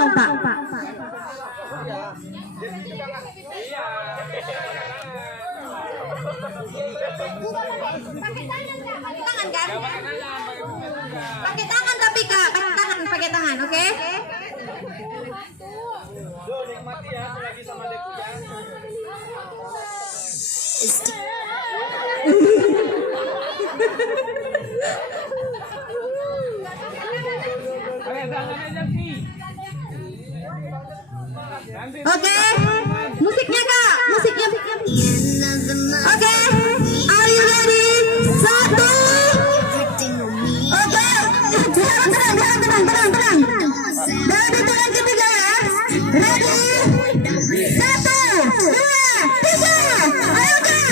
dong Pak. Pakai tangan kan? Pakai tangan tapi Kak, pakai tangan, oke? Nikmati ya lagi sama Deku ya. Oke, musiknya Kak, musiknya. Oke, are you ready? Satu. Oke, tenang. Dari hitungan ketiga ya. Ready? Satu, dua, tiga. Ayo Kak.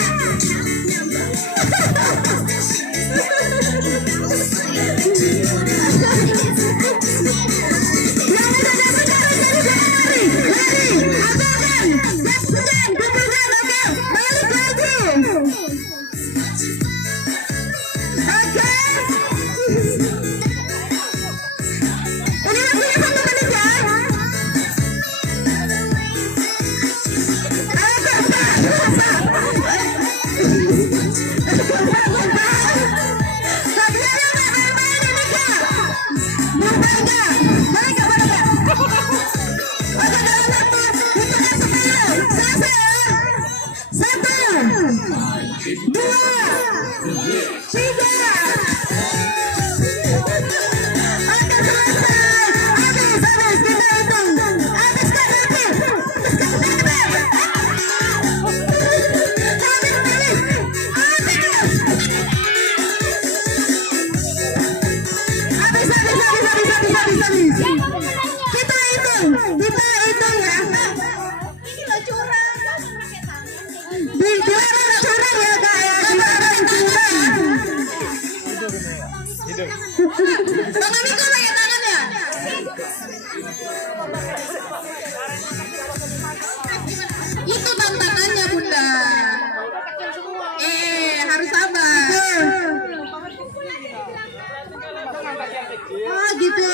Itu tantangannya Bunda. Harus sabar. Oh gitu.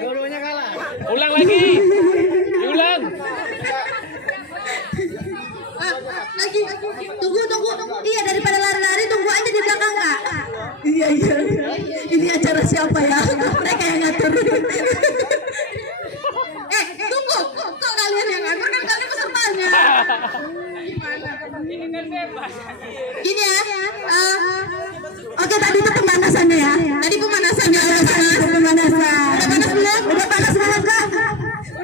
Dua-duanya kalah. Ulang lagi. Diulang. Lagi. Tunggu. Iya, daripada lari-lari tunggu aja di belakang Kak. Iya. Ini acara siapa ya? Mereka yang ngatur. Tunggu. Kok kalian yang ngatur, kan kalian pesertanya. Ini kan bebas. Gini ya. Oke, tadi itu pemanasannya ya. Tadi pemanasannya. Udah panas belum? Udah panas banget Kak.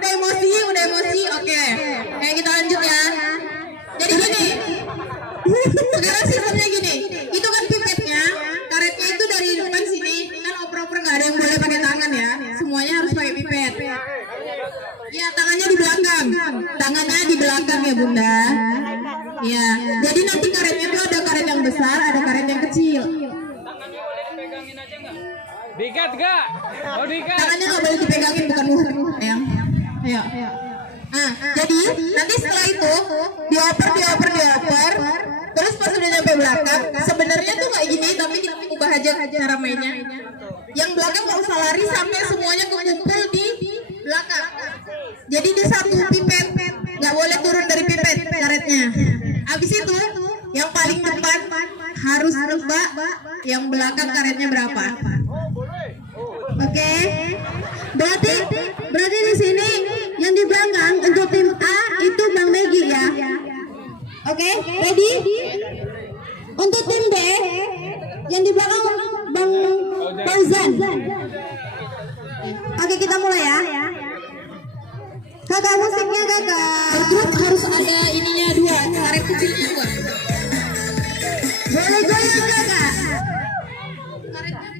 Udah emosi. Oke. Kita lanjut ya. Jadi gini. Sekarang sistemnya gini. Itu kan pipetnya, karetnya itu dari depan sini. Kan oper-oper nggak ada yang boleh pakai tangan ya. Semuanya harus pakai pipet. Ya, tangannya di belakang. Tangannya di belakang ya Bunda. Ya, jadi nanti karetnya tuh ada karet yang besar, ada karet yang kecil. Tangannya boleh dipegangin aja nggak? Dikat nggak? Oh dikat. Tangannya nggak boleh dipegangin, bukan muhur. Ayo. Nah, jadi nanti setelah itu dioper. Terus pas udah nyampe belakang, sebenarnya tuh kayak gini, tapi kita ubah aja cara mainnya. Yang belakang nggak usah lari sampai semuanya kumpul di belakang. Jadi di satu pipet, nggak boleh turun dari pipet karetnya. Abis itu yang paling depan harus nebak yang belakang karetnya berapa. Oke. Berarti di sini yang di belakang untuk tim A itu Bang Megi ya. Oke, ready? Untuk tim B yang di belakang Bang Fauzan. Oke, kita mulai ya. Kakak, musiknya kakak. Grup harus ada ininya dua, karet kecilnya dua. Boleh goyang kakak. Karetnya.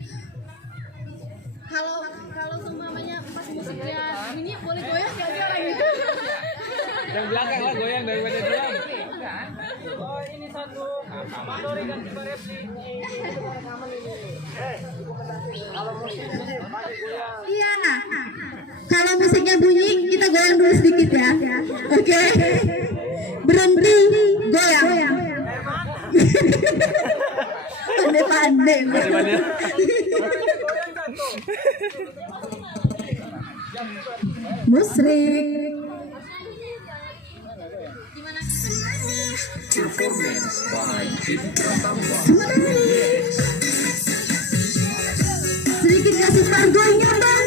Kalau semuanya pas musiknya bunyi boleh goyang nggak sih orang itu? Yang belakang lah goyang daripada diam. Oh ini satu. Mandori ganti barepli. Kalau musik Iya. Kalau musiknya bunyi kita goyang dulu sedikit ya. Oke. Berhenti goyang. Pandai pandai. Pandai. Musrik. Sedikit kasih pargonya bang.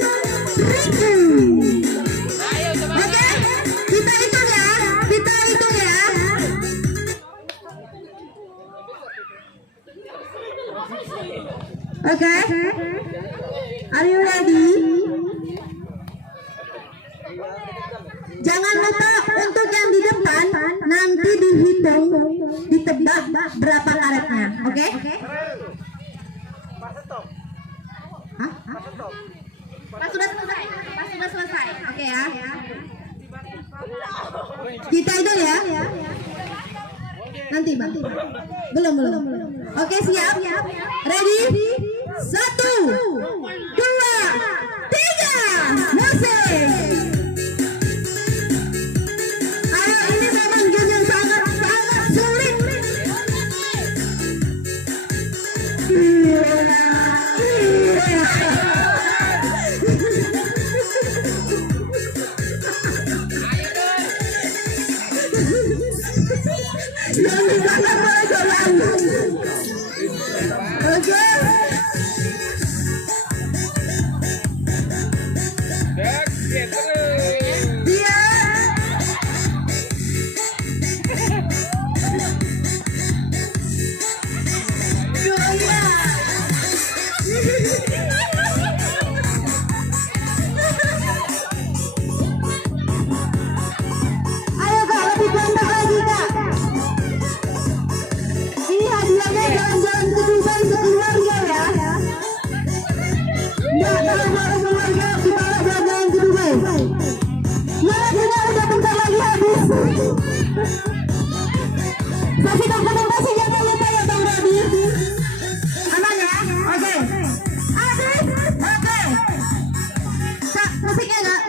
Ribu. Oke, kita hitung ya. Oke, are you ready? Jangan lupa untuk yang di depan nanti dihitung, ditebak berapa karetnya, oke? Hah? Pas sudah selesai, oke ya? Kita itu ya? Nanti bang, belum. Oke siap? Ready? 1, 2, 3, musik! Kasih dokumentasi jangan lupa ya Bang Rodi. Aman ya? Oke. Habis? Oke. Kak, musiknya enggak?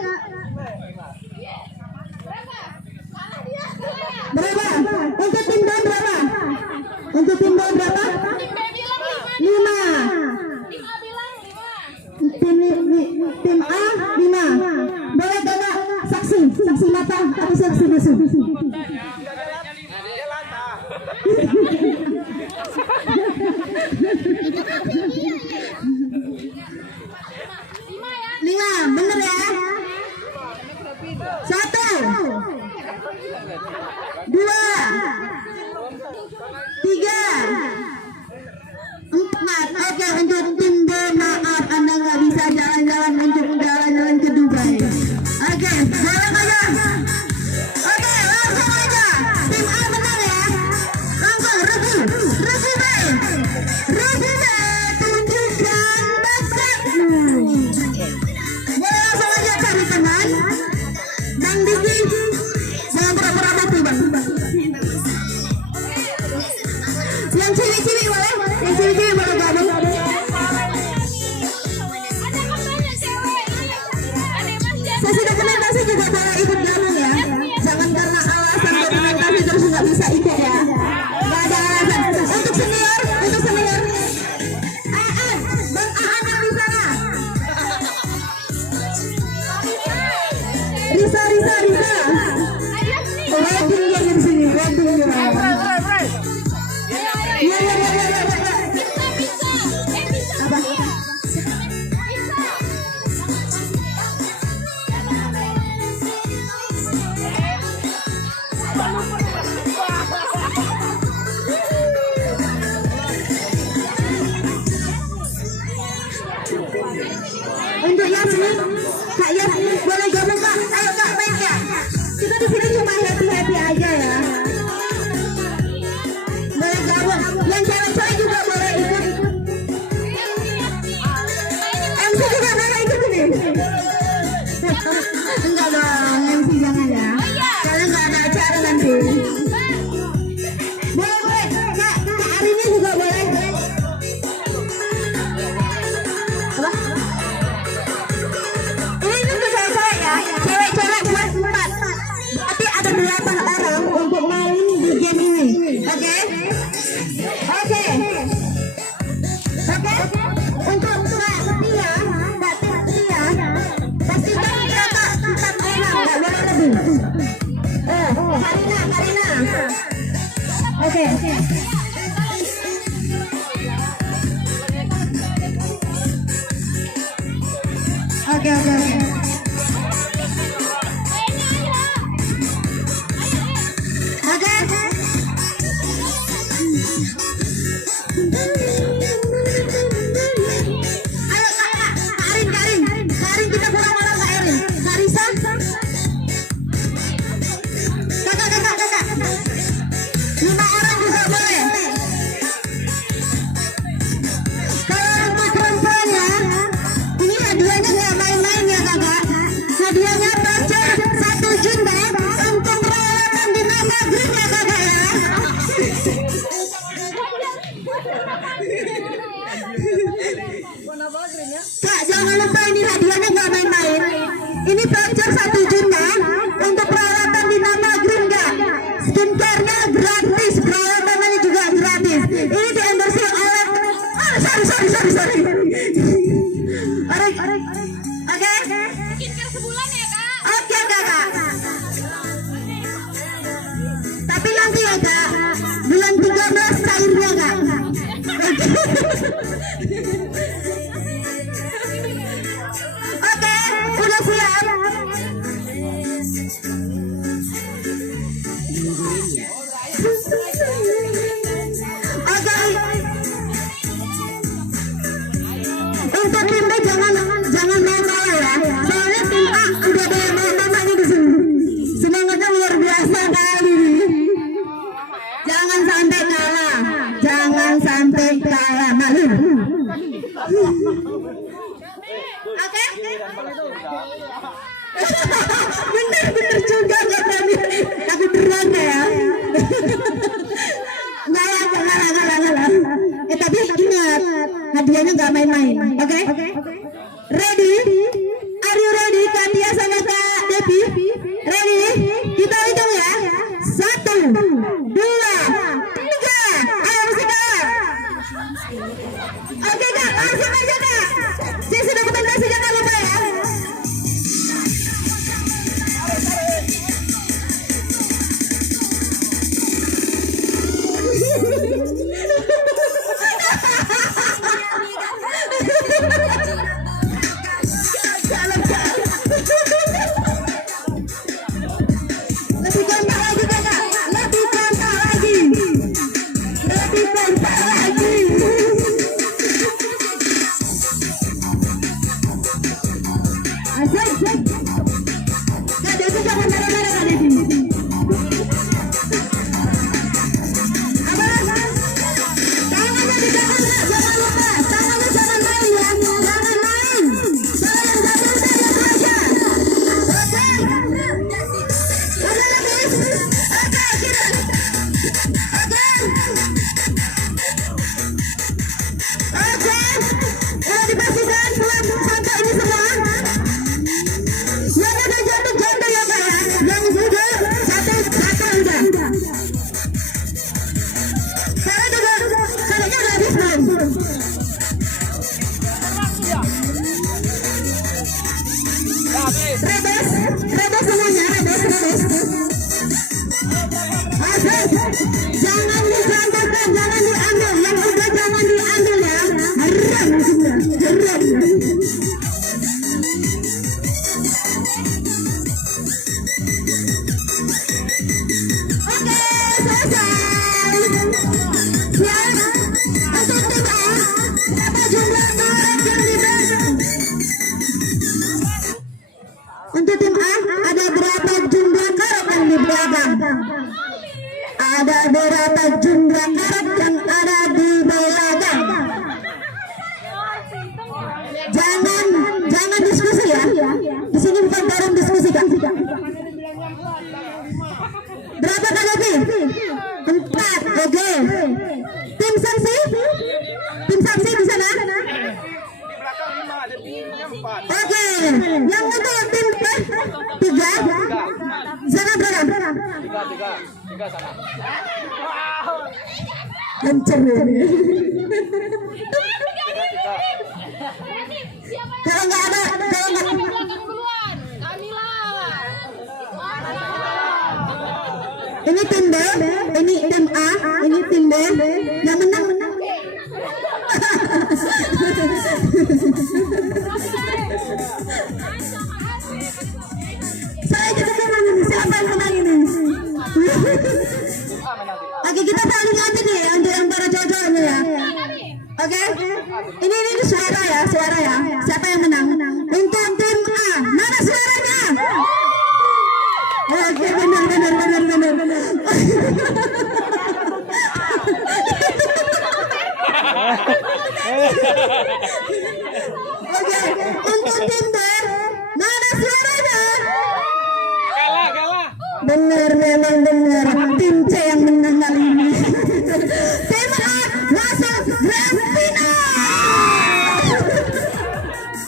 Berapa? Untuk tim B berapa? Untuk tim B berapa? 5. Tim A 5. Boleh Bapak saksi mata atau saksi bisu? Lima, bener ya? 1, 2, 3, 4. Oke, untuk tim B maaf Anda nggak bisa jalan-jalan untuk jalan-jalan ke Dubai. Oke, jalan aja. Oke, langsung aja. Tim A menang ya. Langsung review B. Tunjukkan bakatmu. Boleh langsung aja cari teman. Bang Diki, jangan pura-pura mati bang. Yang cilik-cilik boleh? Yang cilik-cilik boleh gabung? Sesi dokumentasi juga boleh ikut gabung ya. Jangan karena alasan dokumentasi terus nggak bisa ikut ya. Nggak ada alasan. Untuk senior. Bang Aan yang di sana. Risa. Wedding dia di sini. Wedding dia. Iya. Apa? Untuk Yasmin, Kak Yasmin boleh gabung Kak? Ayo Kak main ya. Kita di sini cuma happy aja ya. Boleh gabung. Yang cewek-cewek juga boleh ikut. MC juga boleh ikut ini. Enggak dong, MC jangan ya. Karena nggak ada acara nanti. Boleh. Kak Arini juga boleh. Apa? Ini untuk cewek-cewek ya. Cewek-cewek cuma 4. Tapi ada 8 orang untuk main di game ini. Oke? Oke. Oke. Ayo Karin kita kurang orang Kak Erin. Karisa. Kakak. 5 orang juga boleh. Kalau untuk perempuan ya, ini hadiahnya nggak main-main ya kakak. Hadiahnya voucher 1 juta untuk perawatan di Naga Green ya kakak ya. Kak, jangan lupa ini hadiahnya nggak main-main. Ini voucher 1 juta untuk perawatan di Nama Green Kak. Skincare-nya gratis, perawatannya juga gratis. Ini di endorse oleh sorry. Oke. Skincare sebulan ya kak? Oke kakak. Tapi nanti ya kak, bulan 13 cairnya kak. Oke, udah siap. Oke. Untuk tim B jangan main kalah ya. Soalnya tim A udah banyak mamanya di sini. Semangatnya luar biasa kali ini. Jangan sampai kalah malu. Oke? Bener juga nggak tadi. Tapi beneran ya. Ngalah. Tapi ingat, hadiahnya nggak main-main. Oke? Ready? Are you ready? Katia sama Kak Devi? Ready? Kita hitung ya. 1, 2, 3. Ayo musikan. Oke Kak, langsung aja Kak. Sesi dokumentasi jangan lupa ya. Lebih gampang lagi kakak, lebih gampang lagi. Asik. Kak Devi jangan marah-marah Kak Devi. Tangannya digantung Kak, jangan lupa. Tangannya jangan main ya, jangan main. Kalau yang gak bisa ya aja. Oke. Udah habis. Oke, kita. Oke. Udah dipastikan buat sampai ini semua. Yang ada jatuh ya Kak ya. Yang juga satu udah. Saya juga kayaknya udah habis belum? Rebes semuanya, rebes. Asik. Jangan diberantakan, jangan diambil. Yang udah jangan diambil ya. Haram. Oke, selesai. Siap? Untuk tim A, berapa jumlah karet yang diberikan? Untuk tim A, ada berapa jumlah karet yang di belakang? Ada berapa jumlah karet yang ada di belakang? Jangan diskusi ya. Di sini bukan forum diskusi Kak. Berapa Kak Devi? 4. Oke. Tim saksi di sana. Oke. Yang untuk tim B 3. Sana berapa? 3 sana. Lancar ya. Kalau nggak ada, ini tim B. ini tim A, ini tim B. Yang menang. Saya juga menang ini. Siapa yang menang ini? Oke, kita saling aja nih ya, untuk yang para cowok-cowoknya ya. Oke, ini suara ya. Siapa yang menang? Untuk tim A, mana suaranya? Oke, benar. Oke, untuk tim B, mana suaranya? Kalah. Benar. Tim C yang menang kali ini. Tim A masuk grand final.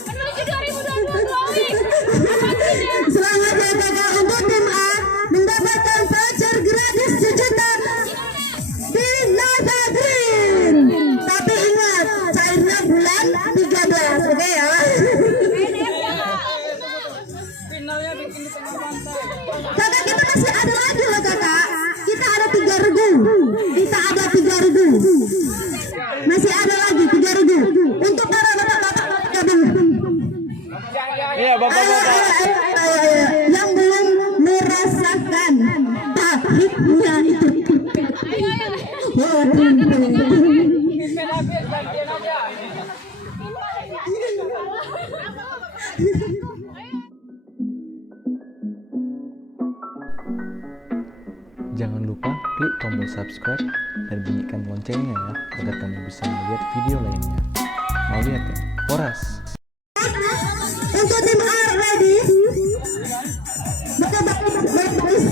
Menuju 2022. Selamat ya kakak, untuk tim A mendapatkan voucher gratis sejuta di Nasa Green. Tapi ingat, cairnya bulan 13, oke ya? Finalnya bikin di tengah pantai. Kakak, kita masih ada lagi loh kakak. Kita ada 3 regu. Masih ada lagi 3 regu. Untuk para bapak-bapak gabung. Iya, bapak-bapak. Ayo. Yang belum merasakan pahitnya itu. Pimpin habis, gantian aja. Jangan lupa klik tombol subscribe dan bunyikan loncengnya ya, agar kamu bisa melihat video lainnya. Mau lihat ya? Horas! Untuk tim A ready? Bagus.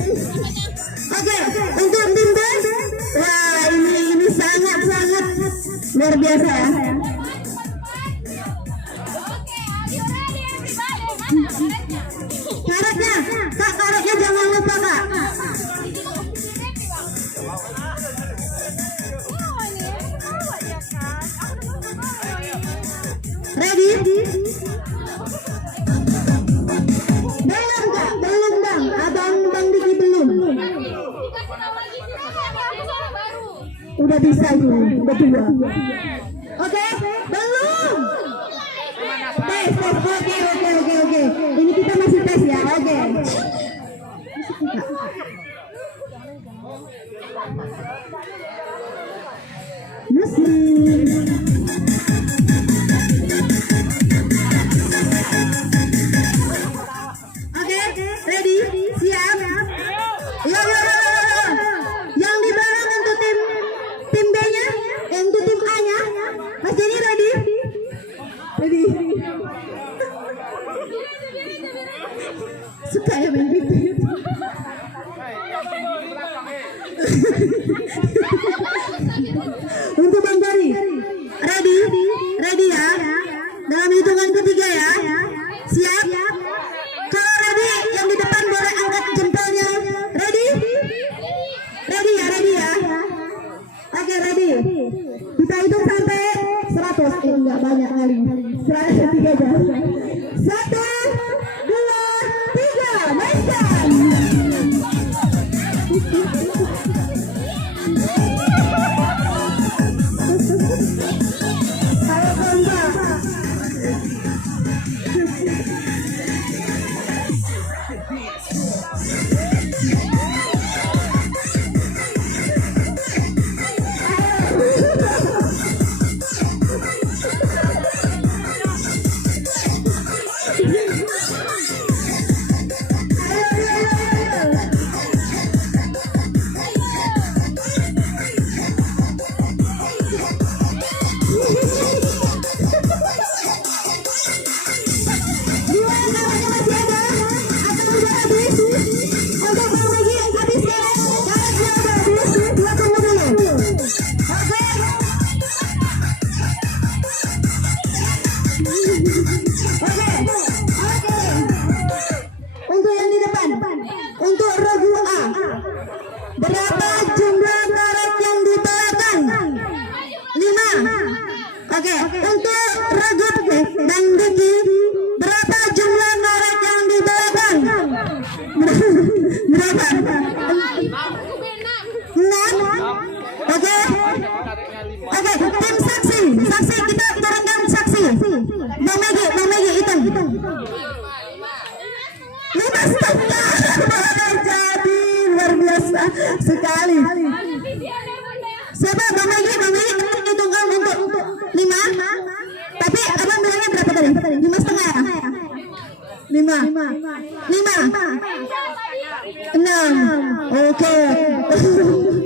Oke, untuk tim B, wah ini sangat luar biasa ya. Karetnya jangan lupa kak. Ready? Belum bang. Abang Diki belum. Udah bisa itu, berdua. Oke, belum. Tes. Oke. Ini kita masih tes ya, oke. Oke, ready? Siap? Yo. Yang di belakang untuk tim B-nya, untuk tim A-nya. Mas Jenny ready? Ready. Suka ya main gitu. Untuk Bang Jari, ready ya? Dalam hitungan ketiga ya. Siap? Kalau ready, yang di depan boleh angkat jempolnya. Ready ya? Oke, ready. Kita hitung sampai 100. Enggak banyak kali. 103 aja. 1, 2, 3, mainkan. Ayo kompak. Oke. Oke, tim saksi. Saksi kita turunkan saksi. Bang Megi hitung. 5,5. Jadi luar biasa sekali. Siapa Bang Megi hitungkan untuk 5. Tapi abang bilangnya berapa tadi? 5,5 ya? 5. 6. Oke.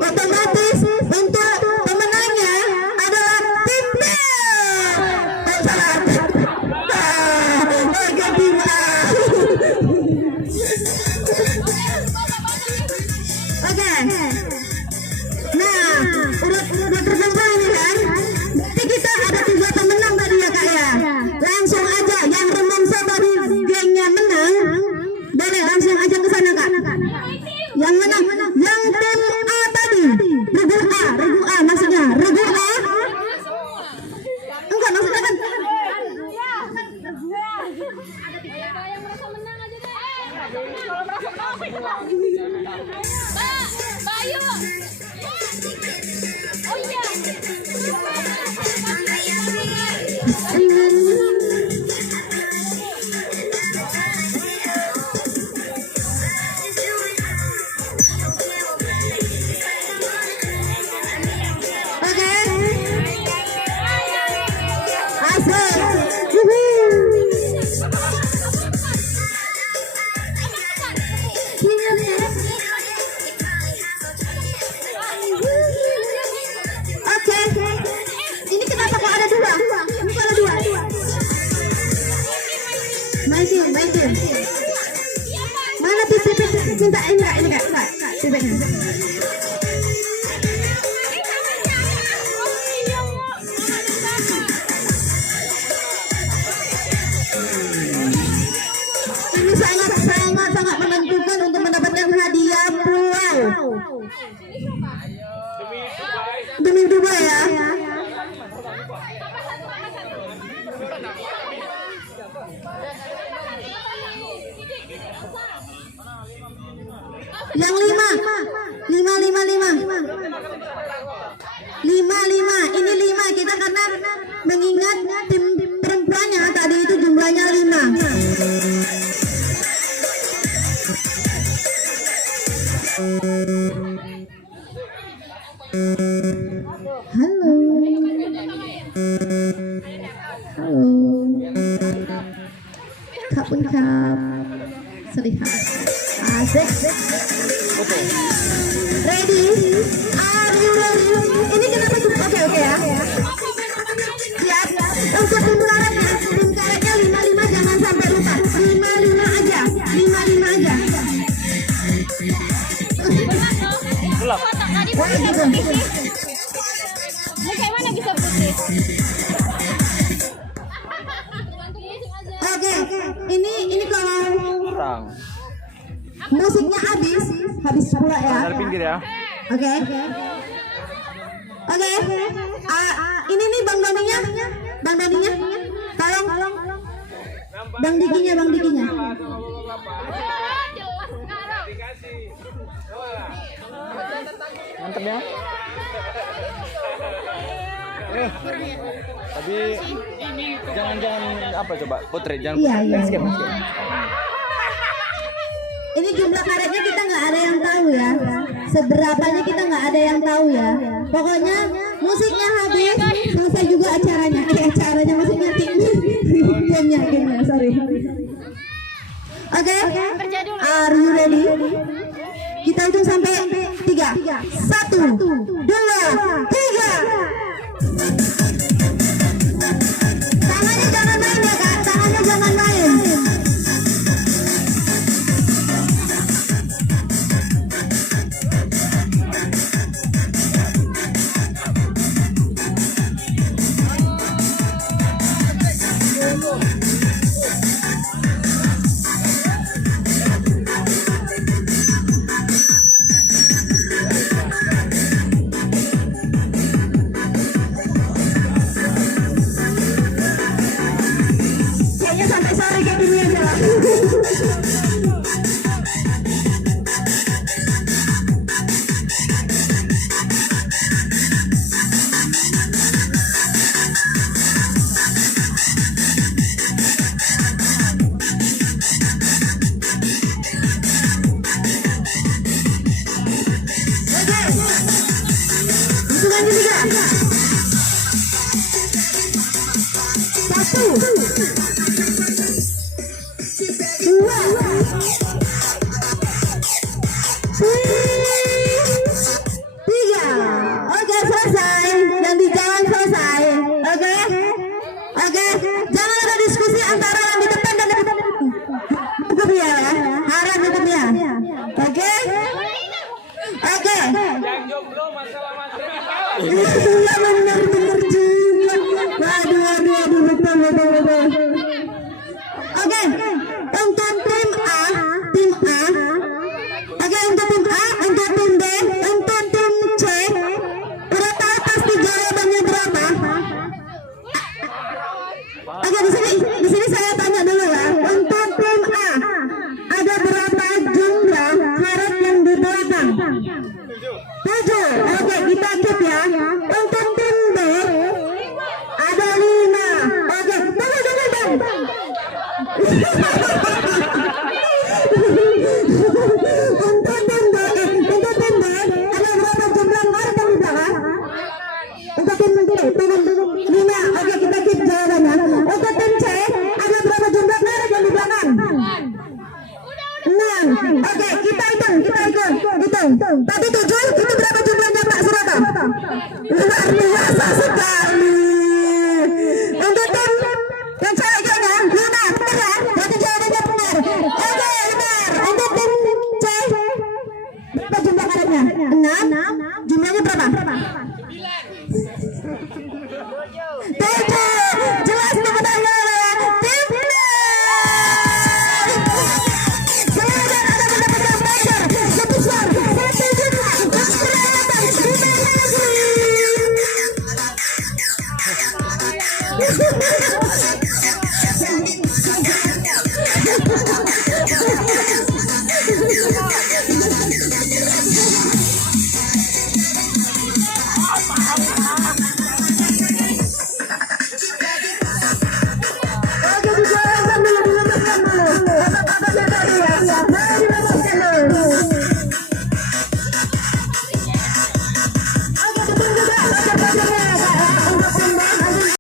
Otomatis untuk pemenangnya adalah tim B. Oke, tim A. Oke. Nah, udah terkumpul ini kan? Berarti kita ada 3 pemenang tadi ya Kak ya. Langsung aja yang romansa tadi gengnya menang. Boleh langsung aja ke sana Kak. Yang menang, yang tim A tadi, regu A maksudnya, regu A. Enggak maksudnya kan? Yang merasa menang aja deh. Kalau merasa menang, Bayu. Oh iya. Main tim. Mana pipit cinta ini Kak. Pipitnya. Ini sangat menentukan untuk mendapatkan hadiah pulau. Demi Dubai ya. Yang 5. Ini 5 kita karena mengingat tim perempuannya tadi itu jumlahnya 5. Halo. Kapun kap. Selihat. Asik. Ready? Are you ready? Ini kenapa tuh? Oke ya. Siap. Untuk tim karetnya 5 jangan sampai lupa. 5 aja. 5 aja. Belum. Tadi bisa putih. Kayak mana bisa putih? Oke. Ini kalau Kurang. musiknya habis pula ya. Dari pinggir ya. Oke. Ini nih Bang Doninya. Tolong. Bang Dikinya. Mantap ya. Tapi jangan apa coba potret jangan. Iya. Skip. Ini jumlah karetnya kita nggak ada yang tahu ya. Seberapanya kita nggak ada yang tahu ya. Pokoknya musiknya habis, selesai juga acaranya. Acaranya musiknya tinggi. Gamenya, sorry. Oke. Are you ready? Kita hitung sampai 3. 1, 2, 3. Tangannya jangan main ya Kak. Tangannya jangan main. pasukan ketiga. 1, 2, 3. Oke, selesai. Yang di jalan selesai. Oke. Oke. Jangan ada diskusi antara yang di depan dan di belakang. Cukup ya. Harap cukup ya. Oke. Oke. Yang jomblo masalah materi. Iya benar juga. Aduh, betul. Oke, untuk tim A. Oke, untuk tim A, untuk tim B, untuk tim C. Udah tahu pasti jawabannya berapa? Oke, di sini saya tanya dulu ya. Untuk tim A, ada berapa jumlah huruf yang di belakang? 7. Oke, kita keep ya. Untuk tim B ada 5. Oke, tunggu. Untuk tim B ada berapa jumlah huruf yang di belakang? Untuk tim B, 5. Oke, kita keep jawabannya. Untuk tim C ada berapa jumlah huruf yang di belakang? 6. Oke, kita hitung. Tadi 7, itu berapa jumlahnya Pak Surata? Luar biasa.